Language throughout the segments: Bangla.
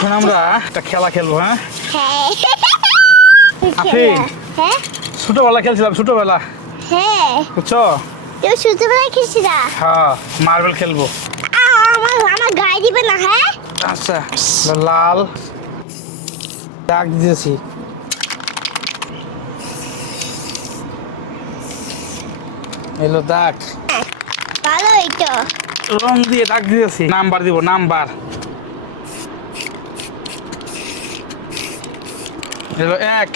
এখন আমরা একটা খেলা খেলবো। হ্যাঁ হ্যাঁ ছোটবেলা খেলছিলাম, ছোটবেলা হ্যাঁ বুঝছো? তুই ছোটবেলায় খেলছিস না? হ্যাঁ মার্বেল খেলবো। আমার গায়ে দিবে না? হ্যাঁ আচ্ছা লাল দাগ দিয়েছি, এলো দাগ, ভালো এইতো। রং দিয়ে দাগ দিয়েছি, নাম্বার দিব, নাম্বার এলো 1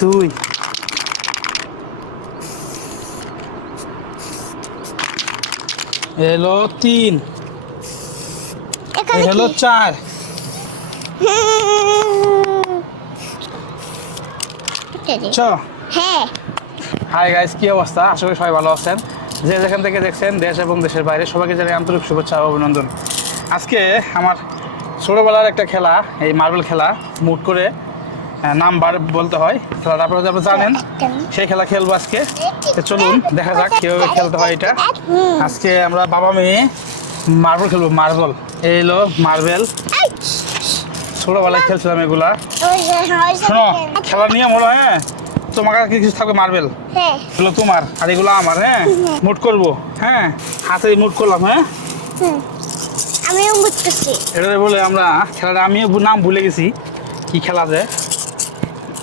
2 এলো 3 এখানে এলো 4 চ। হ্যাঁ হাই গাইস, কি অবস্থা? আশা করি সবাই ভালো আছেন। যে যেখান থেকে দেখছেন দেশ এবং দেশের বাইরে সবাইকে জানাই আন্তরিক শুভেচ্ছা ও অভিনন্দন। আজকে আমার ছোটোবেলার একটা খেলা, এই মার্বেল খেলা, মুট করে নাম্বার বলতে হয় খেলাটা, আপনারা যারা জানেন সেই খেলা খেলবো আজকে। তো চলুন দেখা যাক কীভাবে খেলতে হয় এটা। আজকে আমরা বাবা মেয়ে মার্বেল খেলবো, মার্বেল। এই এলো মার্বেল, ছোটোবেলায় খেলছিলাম এগুলা। শোনো, খেলার নিয়ম হলো, হ্যাঁ তোমার কাছে কিছু থাকবে মার্বেল, হ্যাঁ এগুলো তোমার আর এগুলো আমার। হ্যাঁ মুট করবো, হ্যাঁ হাতে মুট করলাম। হ্যাঁ আমিও বুঝতেছি। এটা বলে আমরা খেলাটা, আমিও নাম ভুলে গেছি কি খেলা যে।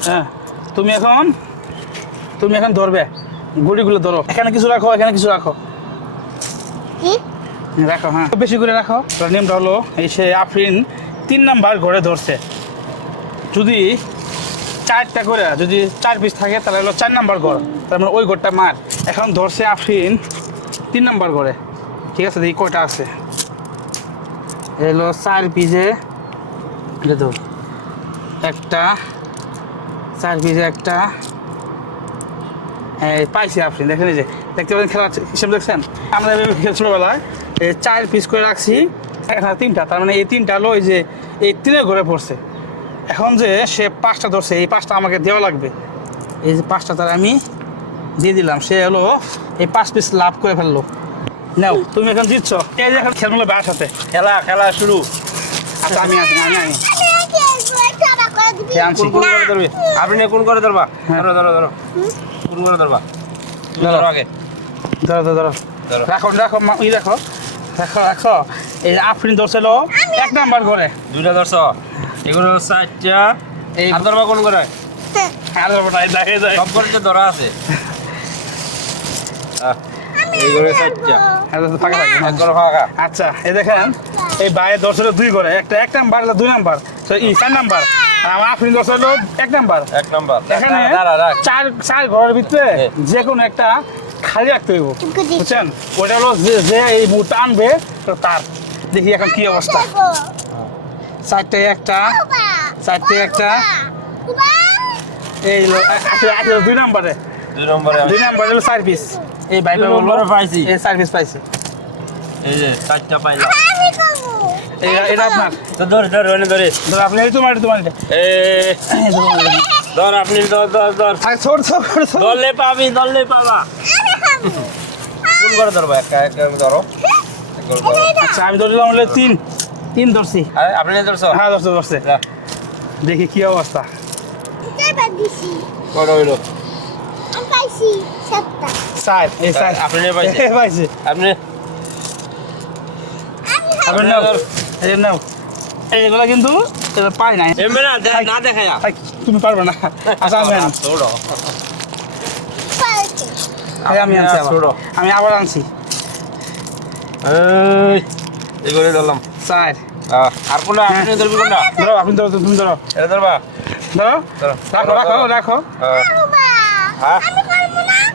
হ্যাঁ তুমি এখন ধরবে, গুড়িগুলো ধরো, এখানে কিছু রাখো, এখানে কিছু রাখো, কি রাখো, হ্যাঁ বেশি করে রাখো। নিয়মটা হলো এই, সে আফরিন 3 নাম্বার ঘরে ধরছে, যদি 4টা করে, যদি 4 পিস থাকে তাহলে হলো 4 নাম্বার ঘর, তার মানে ওই ঘরটা মার। এখন ধরছে আফরিন 3 নাম্বার ঘরে, ঠিক আছে? দেখি কয়টা আছে। এলো 4 পিসে, এটা ধর, একটা 4 পিসে একটা, হ্যাঁ পাইছি আফরিন। দেখেন এই যে, দেখতে পাচ্ছেন খেলা হিসেবে, দেখছেন আমরা ছোটোবেলায় 4 পিস করে রাখছি, এখানে 3টা, তার মানে এই 3টা হলো এই যে এই 3-এর ঘরে পড়ছে। এখন যে সে 5টা ধরছে, এই 5টা আমাকে দেওয়া লাগবে। এই যে 5টা তার আমি দিয়ে দিলাম, সে হলো এই 5 পিস লাভ করে ফেললো। নাও তুমি এখন জিতছ। এই যে এখন খেলবো ব্যাট সাথে, খেলা শুরু। আচ্ছা আমি আছি, আমি আনছি। কোন করে ধরবি? আপনি কোন করে ধরবা? ধরো ধরো ধরো, কোন করে ধরবা? তুমি ধরো আগে, ধরো ধরো ধরো, ধরো। রাখো রাখো, রাখো রাখো রাখো। এই আফরিন ধরছিল 1 নাম্বার করে, 2টা ধরছ, এগুলো 4টা। এই আর ধরবা কোন করে? আর দেখে যায় সব করে তো ধরা আছে। এইগুলো 4টা, ফাঁকা থাকে। এক করে ফাঁকা। আচ্ছা এই দেখেন, এই বাইরে ধরছিল 2 করে, একটা 1 নাম্বার, 2 নাম্বার, 4 নাম্বার, আর আমার আফরিন ধরছিল 1 নাম্বার। 1 নাম্বার। এখানে দাঁড়া রাখ। 4 ঘরের ভিতরে যে কোনো একটা খালি রাখতে হইব, বুঝছেন? ওটা হলো যে এই মুটা আনবে তো তার। দেখি এখন কি অবস্থা। 4টায় একটা, 4টায় একটা, এই 2 নাম্বারে, 2 নম্বরে 2 নাম্বারে হলো 4 পিস। এই বাইরে 2 নম্বরে পাইছি। এই 4 পিস পাইছি। এই যে 4টা পাইলাম। এটা আপনার, তো ধর ধর ওনে ধরে। ধর আপনি, তোমার এটা ধর আপনি, ধর ছোট ছোট ছোট। ধরলে পাবি, ধরলে পাবা। কোন করে ধরবা? এক ধরো, এক করে ধরো। আচ্ছা আমি ধরলাম হলে 3 ধরছি। আরে আপনি ধরছো? হ্যাঁ ধরছে। যা, দেখি কি অবস্থা। কত হইলো? 4, এই 4 আপনি পাইছে? পাইছি। আপনি আপনি নাও, এই নাও। এইগুলো কিন্তু এগুলো পাই নাই। এমবে না না দেখায়া। আই, তুমি পারবে না। আচ্ছা আমি আনি, ছোড়ো। আমি আনছি আবার। ছোড়ো। আমি আবার আনছি। এই এগুলো ধরলাম। 4। আর কোনটা আপনি ধরবি কোনটা? ধরো, আপনি ধরো, তুমি ধরো, এটা ধরবা? ধরো, ধরো। রাখো রাখো রাখো। হ্যাঁ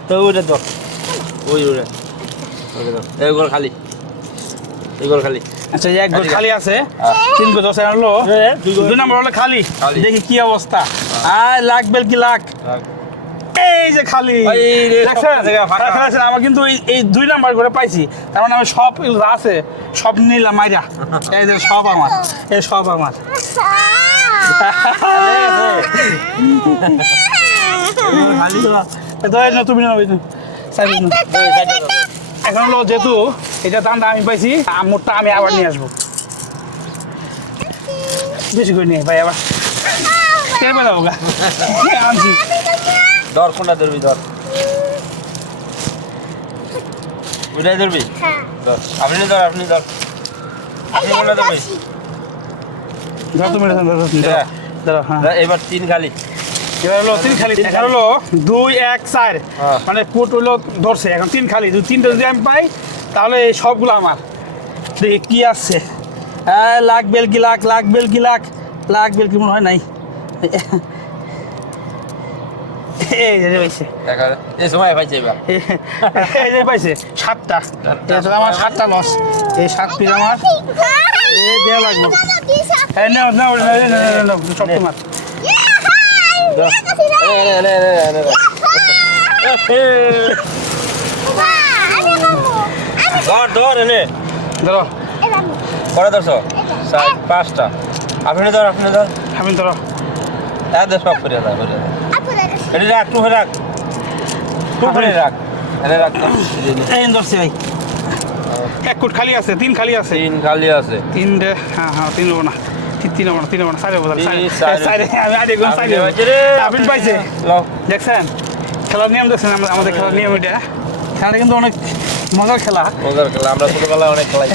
তো ওইটা ধর, ওইটা ধর, এইগুলো খালি, এইগুলো খালি। আচ্ছা এই 1 ঘর খালি আছে, 3 ঘর দশ হলো, 2 নাম্বার হলো খালি। খালি। দেখি কি অবস্থা। আর লাগবে কি লাখ, এই যে খালি। এই রে, দেখছেন? সব জায়গায় ফাঁকা। দেখছেন? আমার কিন্তু এই 2 নাম্বার করে পাইছি, তার মানে আমি সব এগুলো আছে সব নিলাম মাইরা। এই যে সব আমার, এই সব আমার। তুমি নাও, এখন হলো যেহেতু এটা দামটা আমি পাইছি, মোটটা আমি আবার নিয়ে আসবো। বেশি করে নিয়ে ভাই আবার কে বেড়াবো গা আনছি ধর কোনটা ধরবি ধর ওইটাই ধরবি হ্যাঁ ধর আপনি ধর আপনি কোনটা ধরবি ধরো তুমি হ্যাঁ। ধরো হ্যাঁ এবার 3 খালি এবার হলো 3 খালি এখন হলো 2 1 4 হ্যাঁ। মানে কোট হলো ধরছে এখন 3 খালি 3টা যদি আমি পাই তাহলে এই সবগুলো আমার দেখি কি আসছে হ্যাঁ লাখ বেলকি লাখ বেলকি মনে হয় নাই এই যে পাইছে দেখা এই সময় পাইছে এবার এই যে পাইছে 7টা আমার 7টা লস এই 7 পিস আমার এই দেয়া লাগবে এই নাও সব তোমার ধর ধর এনে ধরো করে ধরছো 5টা আপনি ধর আমি ধরো এদের সব করে দাও এটা রাখ তুই রাখ এনে রাখ তো এই ধরছি ভাই এক কোট খালি আছে 3 খালি আছে 3 খালি আছে 3 হ্যাঁ 3 হবো না 3 হবো না 4 হবো সাইডে। আমি আগে কোন সাইডে পাইছে রে। আপনি পাইছে লও দেখছেন খেলার নিয়ম দেখছেন আমাদের খেলার নিয়ম এটা খেলাটা কিন্তু অনেক মজার খেলা মজার খেলা আমরা ছোটবেলায় অনেক খেলাই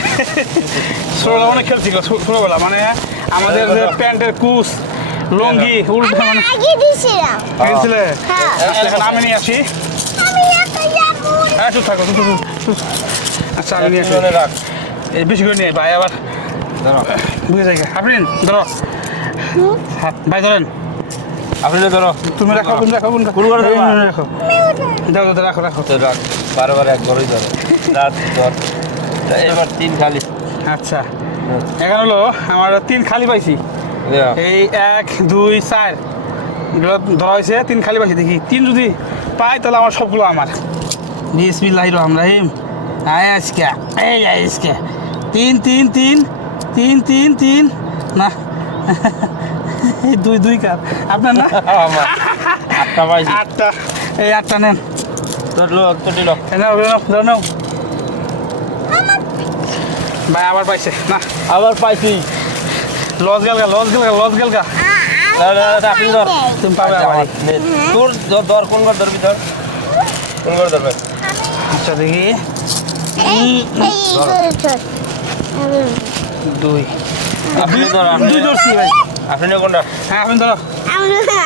ছোটবেলা অনেক খেলছি ছোটবেলা মানে আমাদের যে প্যান্টের কুচ লুঙ্গি উল্টো মানে আগে দিছিলাম খেলছিলে হ্যাঁ এখন আমি নিয়ে আসি আমি একটা যাবো হ্যাঁ চুপ থাকো চুপ। আচ্ছা আমি নিয়ে আসি পিছনে রাখ এই বেশি করে নিয়ে ভাই আবার ধরো বুঝে যাই আপনি ধরো হ্যাঁ ভাই ধরেন আপনি ধরো তুমি রাখো কোন ঘরে ধরবা? রাখো দাও রাখো তো রাখ বারবার এক ঘরেই ধরো রাত ধর এবার 3 খালি আচ্ছা এখন হলো আমার 3 খালি পাইছি দেয়া এই 1 2 4 এগুলো ধরা হয়েছে 3 খালি পাইছি দেখি 3 যদি পাই তাহলে আমার সবগুলো আমার বিসমিল্লাহির রহমানির রহিম আয় আজকে এই আজকে 3 না এই 2 কার আপনার না আমার 8টা পাইছি 8টা এই 8টা নেন ধরলো তো দিল নাও ভাই আবার পাইছে না আবার পাইছি লস গেলগা আপনি ধর তুমি পাবে আবার তোর ধর কোন ঘর ধরবি ধর কোন ঘর ধরবে আচ্ছা দেখি এই দুই আপনি ধর আপনি দুই ধরছি ভাই আপনি কোনটা হ্যাঁ আপনি ধরো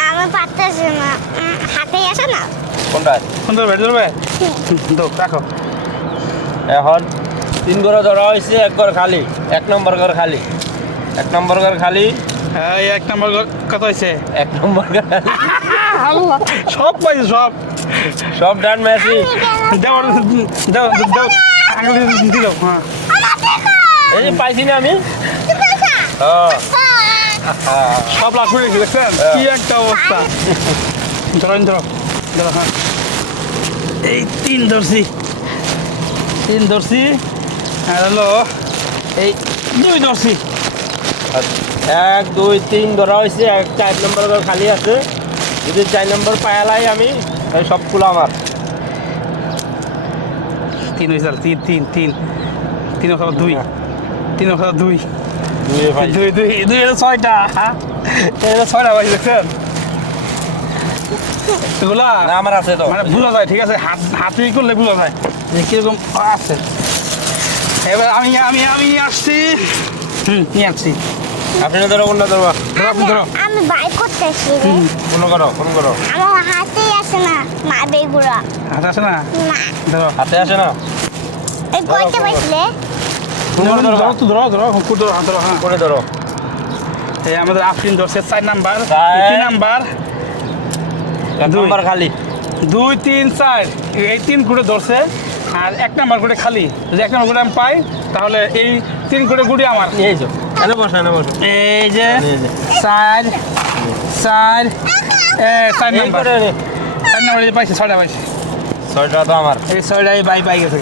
আমি পারতেছি না হাতে আসে না কোনটা কোন ধরবে ধরবে দো রাখো এখন 3 ঘর ধরা হয়েছে 1 ঘর খালি 1 নম্বর ঘর খালি 1 নম্বর ঘর খালি হ্যাঁ এই 1 নম্বর কত হয়েছে 1 নম্বর ঘর খালি সব পাইছে সব ডান মেসি দাও আঙুল দিও হ্যাঁ এই যে পাইছি না আমি হ্যাঁ সব লাখ করে দেখছেন কি একটা অবস্থা ধরো হ্যাঁ এই 3 ধরছি আর হলো এই 2 ধরছি 1 2 3 ধরা হয়েছে 4 নম্বর ঘর খালি আছে যদি 4 নম্বর পায়ালাই আমি এই সবগুলো আমার 3 হয়েছে 3 ওখানে 2 3 ওখানে 2 দুই ভাই 2 6টা এটা 6টা ভাই দেখছেন এগুলা না আমার আছে তো মানে বোঝা যায় ঠিক আছে হাতে করলে বোঝা যায় যে কিরকম আছে এবার আমি আসছি নিয়ে আসছি আপনি ধরো কোনটা ধরবা ধরো আপনি ধরো আমি বাই করতেছি রে কোন করো আমার হাতে আসে না মা বেগুড়া হাতে আসে না না ধরো হাতে আসে না এই কয়টা পাইছিলে কোন ঘর ধরবা ধরো হাত ধরো হ্যাঁ করে ধরো এই আমাদের আফরিন ধরছে 4 নাম্বার 3 নাম্বার 1 নম্বর খালি 2 3 4 এই 3 করে ধরছে আর 1 নাম্বার করে খালি যদি 1 নাম্বার করে আমি পাই তাহলে এই 3 করে গুড়ি আমার এই যে এনে বসো এই যে 4 এই নাম্বার করে নে 4 নাম্বার পাইছে 6টা পাইছে 6টা তো আমার এই 6টাই পাই গেছে